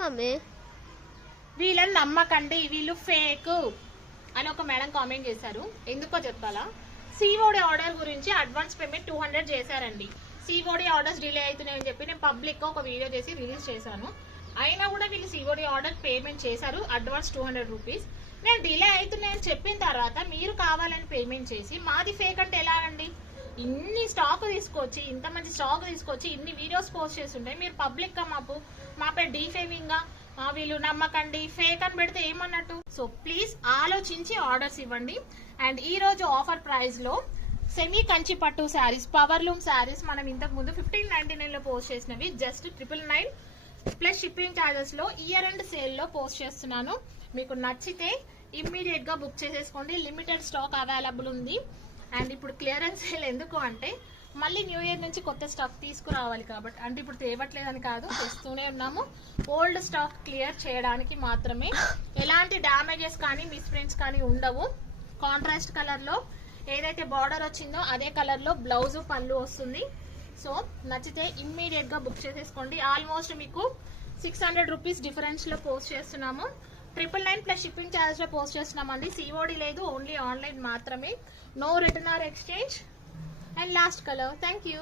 Mummy వీళ్ళని నమ్మకండి, వీళ్ళు ఫేక్ అని ఒక మేడం కామెంట్ చేశారు. ఎందుకో చెప్పాలా? సిఓడి ఆర్డర్ గురించి అడ్వాన్స్ పేమెంట్ 200 చేశారండి. సిఓడి ఆర్డర్స్ డిలే అవుతున్నాయని చెప్పి నేను పబ్లిక్ గా ఒక వీడియో చేసి రిలీజ్ చేశాను. అయినా కూడా వీళ్ళు సిఓడి ఆర్డర్ పేమెంట్ చేశారు, అడ్వాన్స్ 200 రూపీస్. నేను డిలే అవుతున్నాయని చెప్పిన తర్వాత మీరు కావాలని పేమెంట్ చేసి మాది ఫేక్ అంటే ఎలా అండి? ఇన్ని స్టాక్ తీసుకొచ్చి, ఇంత మంచి స్టాక్ తీసుకొచ్చి ఇన్ని వీడియోస్ పోస్ట్ చేస్తుంటాయి, మీరు పబ్లిక్ గా మాపై డీఫేమింగ్ గా వీళ్ళు నమ్మకండి ఫేక్ అని పెడితే ఏమన్నట్టు? సో ప్లీజ్ ఆలోచించి ఆర్డర్స్ ఇవ్వండి. అండ్ ఈ రోజు ఆఫర్ ప్రైస్ లో సెమీ కంచి పట్టు శారీస్, పవర్ లూమ్ శారీస్ మనం ఇంతకు ముందు 1599 లో పోస్ట్ చేసినవి జస్ట్ 999 ప్లస్ షిప్పింగ్ ఛార్జెస్ లో ఇయర్ అండ్ సేల్ లో పోస్ట్ చేస్తున్నాను. మీకు నచ్చితే ఇమ్మీడియట్ గా బుక్ చేసేసుకోండి. లిమిటెడ్ స్టాక్ అవైలబుల్ ఉంది. అండ్ ఇప్పుడు క్లియరెన్స్ సేల్ ఎందుకు అంటే మళ్ళీ న్యూ ఇయర్ నుంచి కొత్త స్టాక్ తీసుకురావాలి కాబట్టి, అంటే ఇప్పుడు తేవట్లేదని కాదు, తెస్తూనే ఉన్నాము. ఓల్డ్ స్టాక్ క్లియర్ చేయడానికి మాత్రమే. ఎలాంటి డ్యామేజెస్ కానీ మిస్ప్రింట్స్ కానీ ఉండవు. కాంట్రాస్ట్ కలర్ లో ఏదైతే బార్డర్ వచ్చిందో అదే కలర్ లో బ్లౌజ్ పళ్ళు వస్తుంది. సో నచ్చితే ఇమ్మీడియట్ గా బుక్ చేసేసుకోండి. ఆల్మోస్ట్ మీకు 600 రూపీస్ డిఫరెన్స్ లో పోస్ట్ చేస్తున్నాము. 999 ప్లస్ షిప్పింగ్ ఛార్జ్ లో పోస్ట్ చేస్తున్నామండి. సిఓడి లేదు, ఓన్లీ ఆన్లైన్ మాత్రమే. No return or exchange. And last color. Thank you.